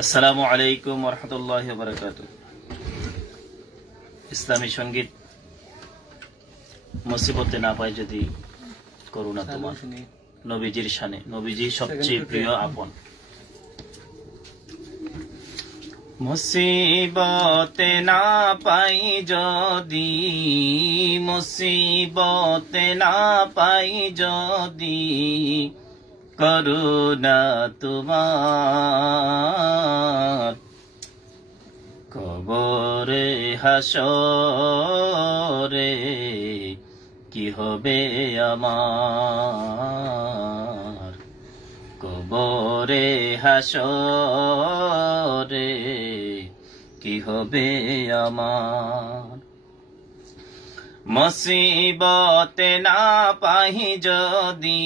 আসসালামু আলাইকুম ওয়া রাহমাতুল্লাহি ওয়া বারাকাতুহু। ইসলামী সঙ্গীত মুসিবতে না পায় যদি করুণা তোমার, নবীজির শানে, নবীজি সবচেয়ে প্রিয় আপন। মুসিবতে না পাই যদি, মুসিবতে না পাই যদি করুণা তোমার, কবরে হাসরে কি হবে আমার, কবরে হাসরে কি হবে আমার। মুসিবতে না পাই যদি,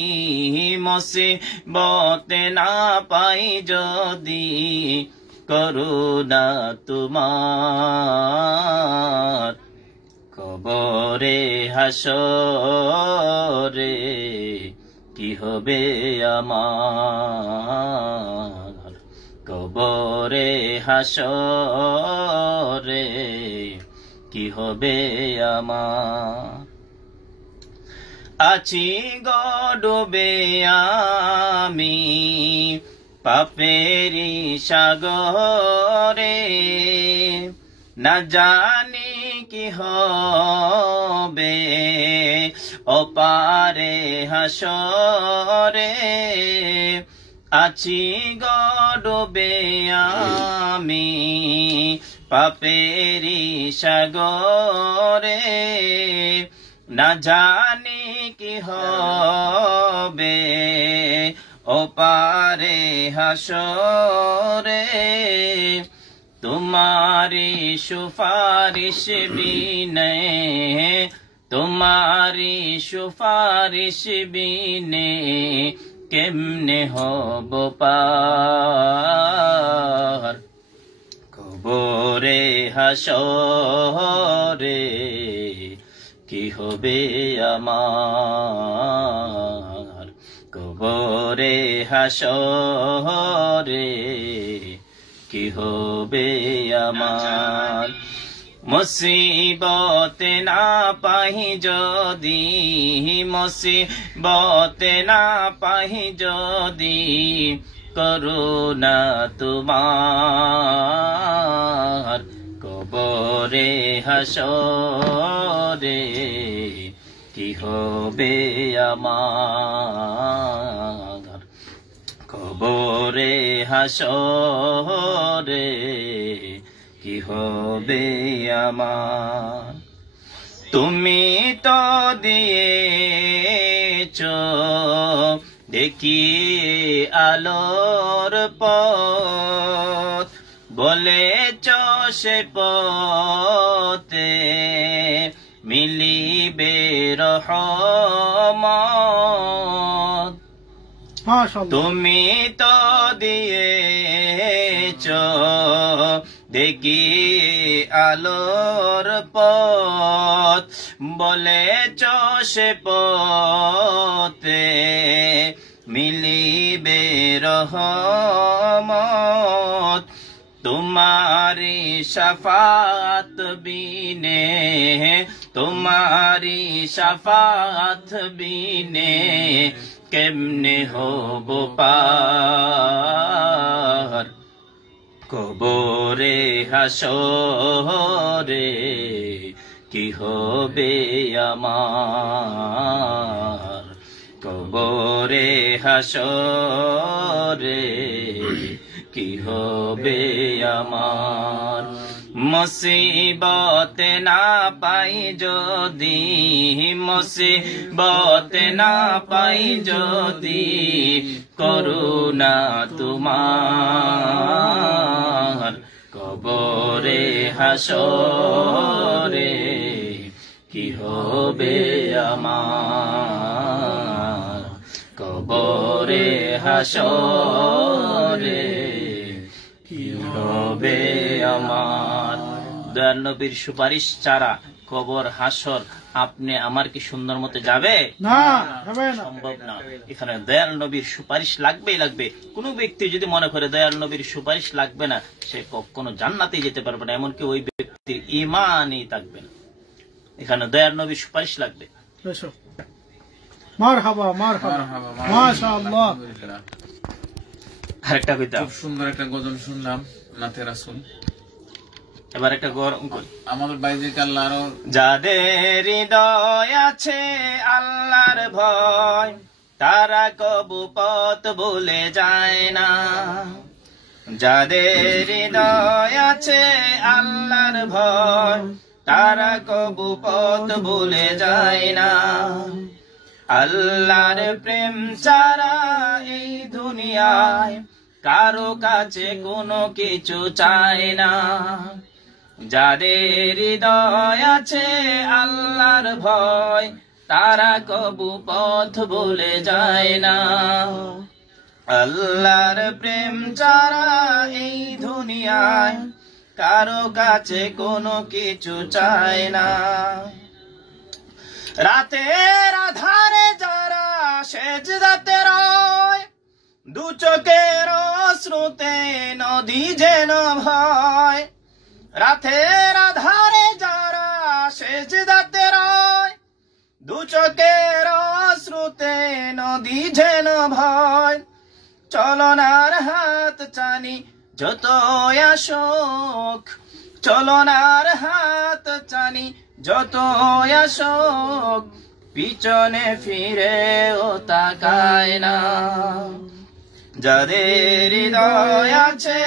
মুসিবতে না পাই যদি করুণা তোমার, কবরে হাসরে কি হবে আমার, কবরে হাসরে কি হবে আমার। আছি গো ডুবে আমি পাপেরি সাগরে, না জানি কি হবে ওপারে হাসরে। আছি গো ডুবে আমি পাপেরি সাগরে, না জানি কি হবে ওপারে হাসরে। তোমারি সুপারিশ বিনে, তোমারি সুপারিশ বিনে কেমনে হব পার, কবরে হাসরে কি হবে আমার, কবরে হাসরে কি হবে আমার। মুসিবতে না পাই যদি, মুসিবতে না পাই যদি করুণা তোমার, কবরে হাসরে কি হবে আমার, কবরে হাসরে কি হবে আমার। তুমি তো দিয়েছ দেখিয়ে আলোর পথ, বলেছ সে পথে মিলিবে রহমত। তুমি তো দিয়েছ দেখিয়ে আলোর পথ, বলেছ সে পথে মিলিবে রহমত। তোমারি শাফাত বিনে, তোমারি শাফাত বিনে কেমনে হব পার, কবরে হাসরে কি হবে আমার, কবরে হাসরে কি হবে আমার। মুসিবতে না পাই যদি, মুসিবতে না পাই যদি করুণা তোমার, কবরে হাসরে কি হবে আমার, কবরে হাসরে কি হবে আমার। দয়াল নবীর সুপারিশ ছাড়া কবর হাসর আপনি আমার কি সুন্দর মতে যাবে? না, হবে না। সম্ভব না। এখানে দয়াল নবীর সুপারিশ লাগবেই লাগবে। কোন ব্যক্তি যদি মনে করে দয়াল নবীর সুপারিশ লাগবে না, সে কখনো জান্নাতে যেতে পারবে না, এমনকি ওই ব্যক্তির ঈমানই থাকবে না। এখানে দয়াল নবীর সুপারিশ লাগবে। মারহাবা, মারহাবা, মাশাআল্লাহ। আরেকটা কইতা, খুব সুন্দর একটা গজল শুনলাম, নাতে রাসূল। এবার একটা গরম করি। আমাদের বাইরে আল্লাহ আরো যাদের হৃদয় আছে আল্লাহর ভয়, তারা কবু পথ ভুলে যায় না। যাদের হৃদয় আছে আল্লাহর ভয়, তারা কবু পথ ভুলে যায় না। আল্লাহর প্রেম ছাড়া এই দুনিয়ায় কারো কাছে কোনো কিছু চায় না। যাদের হৃদয় আছে আল্লাহর ভয়, তারা কবু পথ ভুলে যায় না। আল্লাহর প্রেম ছাড়া এই দুনিয়ায় কারো কাছে কোনো কিছু চায় না। রাতের আধারে যারা সেজদাতে রয়, দু চোখের অশ্রুতে নদী যেন ভয়। রাতের আধারে যারা সেজদাতে রয়, দু চোখের অশ্রুতে নদী যেন ভয়। চলনার হাত টানি যত আসুক, চলনার হাত টানি যত আসুক, পিছনে ফিরেও তাকায় না। যাদের হৃদয় আছে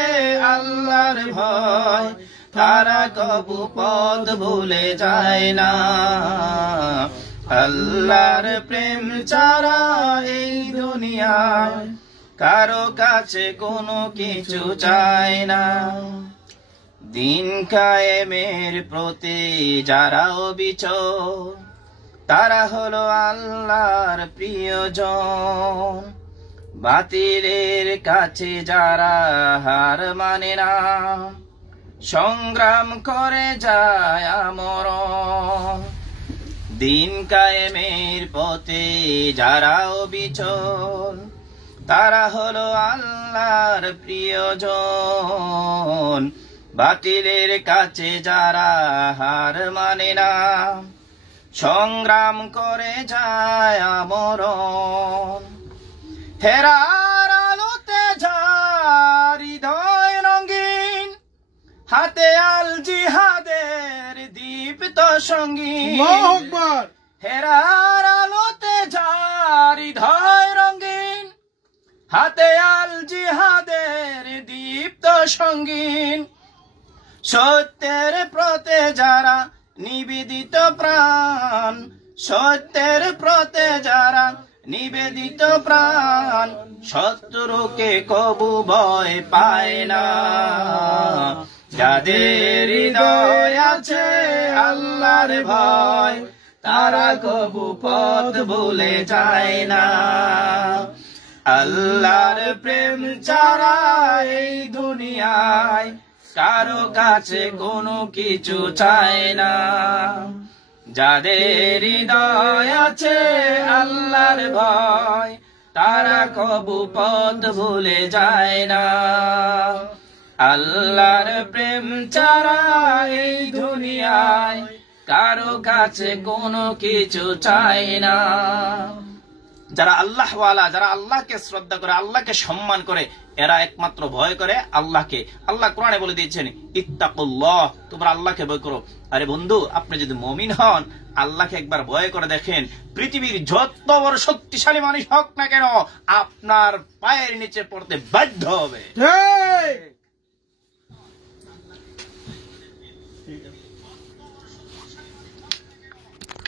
আল্লাহর ভয়, তারা কবু পথ ভুলে যায় না। আল্লাহর প্রেম ছাড়া এই দুনিয়ায় কারো কাছে কোনো কিছু চায় না। দিন কায়েমের প্রতি যারা অবিচল, তারা হলো আল্লাহর প্রিয়জন। বাতিলের কাছে যারা হার মানে না, সংগ্রাম করে যায় আমরণ। দিন কায়েমের পথে যারা অবিচল, তারা হলো আল্লাহর প্রিয়জন। বাতিলের কাছে যারা হার মানে না, সংগ্রাম করে যায় আমরণ। হেরার আলোতে যার হৃদয় রঙিন, হাতে আল জিহাদের দীপ্ত সঙ্গীন। আল্লাহু আকবার। হেরার আলোতে যার হৃদয় রঙিন, হাতে আল জিহাদের দীপ্ত সঙ্গীন। সত্যের প্রতে যারা নিবেদিত প্রাণ, সত্যের প্রতে যারা নিবেদিত প্রাণ, শত্রুকে কবু ভয় পায় না। যাদের হৃদয় আছে আল্লাহর ভয়, তারা কবু পথ ভুলে যায় না। আল্লাহর প্রেম ছাড়া এই দুনিয়ায় কারো কাছে কোনো কিছু চায় না। যাদের হৃদয় আছে আল্লাহর ভয়, তারা কবু পথ ভুলে যায় না। আল্লাহর প্রেম ছাড়া এই দুনিয়ায় কারো কাছে কোনো কিছু চায় না। যারা আল্লাহ ওয়ালা, যারা আল্লাহকে শ্রদ্ধা করে, আল্লাহকে সম্মান করে, এরা একমাত্র ভয় করে আল্লাহকে। আল্লাহ কোরআনে বলে দিয়েছেন, ইত্তাকুল্লাহ, তোমরা আল্লাহকে ভয় করো। আরে বন্ধু, আপনি যদি মুমিন হন, আল্লাহকে একবার ভয় করে দেখেন, পৃথিবীর যত বড় শক্তিশালী মানুষ হোক না কেন, আপনার পায়ের নিচে পড়তে বাধ্য হবে।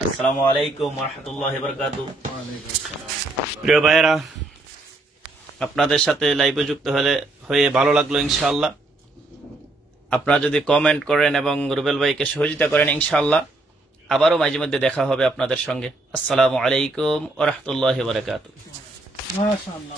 আসসালামু আলাইকুম ওয়া রাহমাতুল্লাহি ওয়া বারাকাতুহু। প্রিয় ভাইরা, আপনাদের সাথে লাইভে যুক্ত হয়ে ভালো লাগলো ইনশাআল্লাহ। আপনারা যদি কমেন্ট করেন এবং রুবেল ভাইকে সহযোগিতা করেন, ইনশাআল্লাহ আবারও মাঝে মধ্যে দেখা হবে আপনাদের সঙ্গে। আসসালামু আলাইকুম ওয়া রাহমাতুল্লাহি ওয়া বারাকাতুহু। মাশাআল্লাহ।